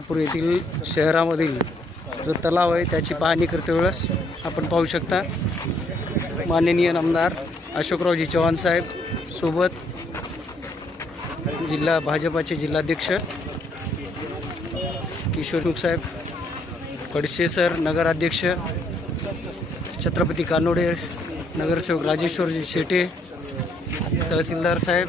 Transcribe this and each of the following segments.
कोल्हापूर येथील शहरामधील जो तलाव आहे त्याची पाहणी करते वेळेस आपण पाहू शकता. माननीय आमदार अशोकरावजी चव्हाण साहेब सोबत जिल्हा भाजपाचे जिल्हाध्यक्ष किशोर साहेब कडसे सर नगराध्यक्ष छत्रपती कानोडे नगरसेवक राजेश्वरजी शेटे तहसीलदार साहेब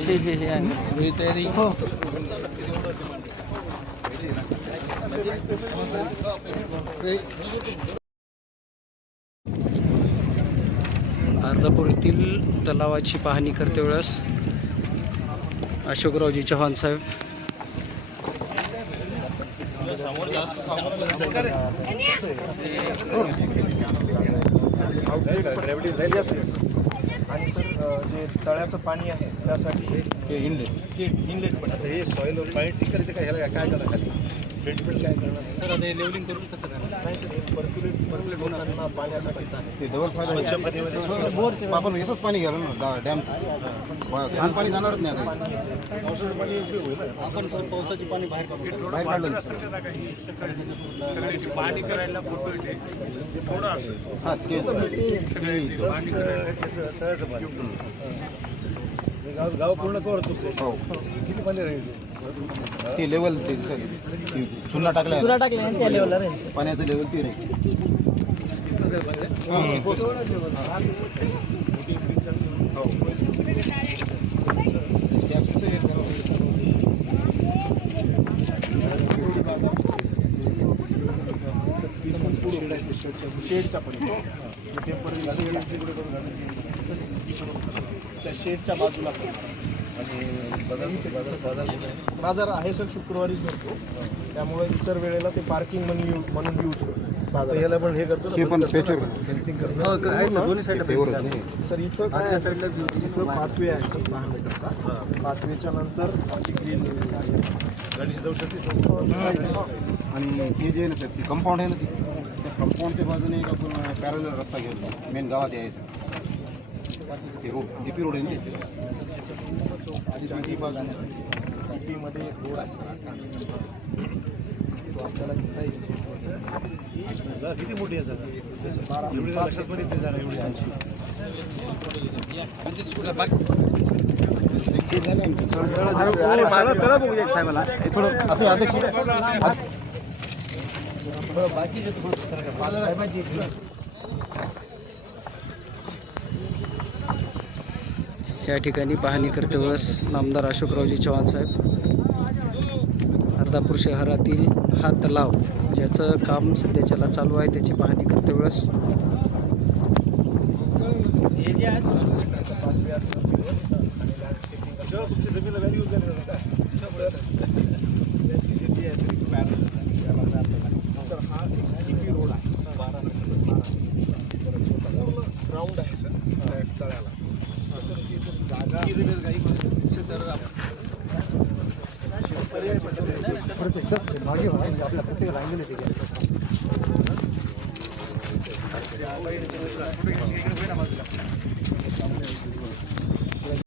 हे आहे. हो अर्धापूर येथील तलावाची पाहणी करते वेळेस अशोकरावजी चव्हाण साहेब समोर आणि सर जे तळ्याचं पाणी आहे त्यासाठी हे इनलेट इनलेट पण. आता हे सॉईल काय ह्याला काय करणार खाली ट्रीटमेंट काय करणार सर आता लेवलिंग करून कसं करणार हे पर्क्युलेट पाण्यासाठीच आहे आपण पाणी ना डा- डॅमचं. घाण पाणी जाणारच नाही आता. पावसाचं पाणी उपयोग होईल ना. आपण सर पावसाचे पाणी बाहेर काढलं सर. पाणी करायला फोटो हा ते. गाव गाव पूर्ण कवर हो. किती पाणी राहील ते? लेवल ते सर ते चुना टाकल्या. चुरा टाकले ना त्या लेवलला रे पाण्याचं लेवल ते राहील. शेडच्या पण शेडच्या बाजूला पण आणि बाजार बाजार बाजार बाजार आहे. सर शुक्रवारीच भरतो त्यामुळे इतर वेळेला ते पार्किंग म्हणून म्हणून यूज बाजार याला पण हे करतो हे पण त्याच्यावर फेन्सिंग करतो. दोन्ही साईडला सर इथं काय असेल इथं पाचवे आहे सर सहा मीटरचा पाचवेच्या नंतर ग्रीन गणेश जाऊ शकते आणि हे जे आहे ना सर ते कंपाऊंड आहे ना ते? कंपाऊंडच्या बाजूने एक आपण पॅरल रस्ता घेतला मेन गावात यायचं. ते रोड जीपी रोड आहे ना ते. आणि दोन्ही बाजूने सिटीमध्ये रोड आहे. तो आपल्याला घेता येईल. सर किती मोठी आहे सर एवढी लक्षात पण येते सर एवढी ऐंशी थोडं असं अध्यक्ष. या ठिकाणी पाहणी करते वेळेस नामदार अशोकरावजी चव्हाण साहेब. अर्धापूर शहरातील हा तलाव ज्याचं काम सध्याच्याला चालू आहे त्याची पाहणी करते वेळेस. जमीन व्हॅल्यू शेती आहे तरी पॅरल सर हा डीपी रोड आहे बारा ग्राउंड आहे सर त्या तळ्याला सर ही जर जागा थोडंसं एकदाच मागे व्हा, म्हणजे आपल्या प्रत्येक रांगेने ते घ्यायचं.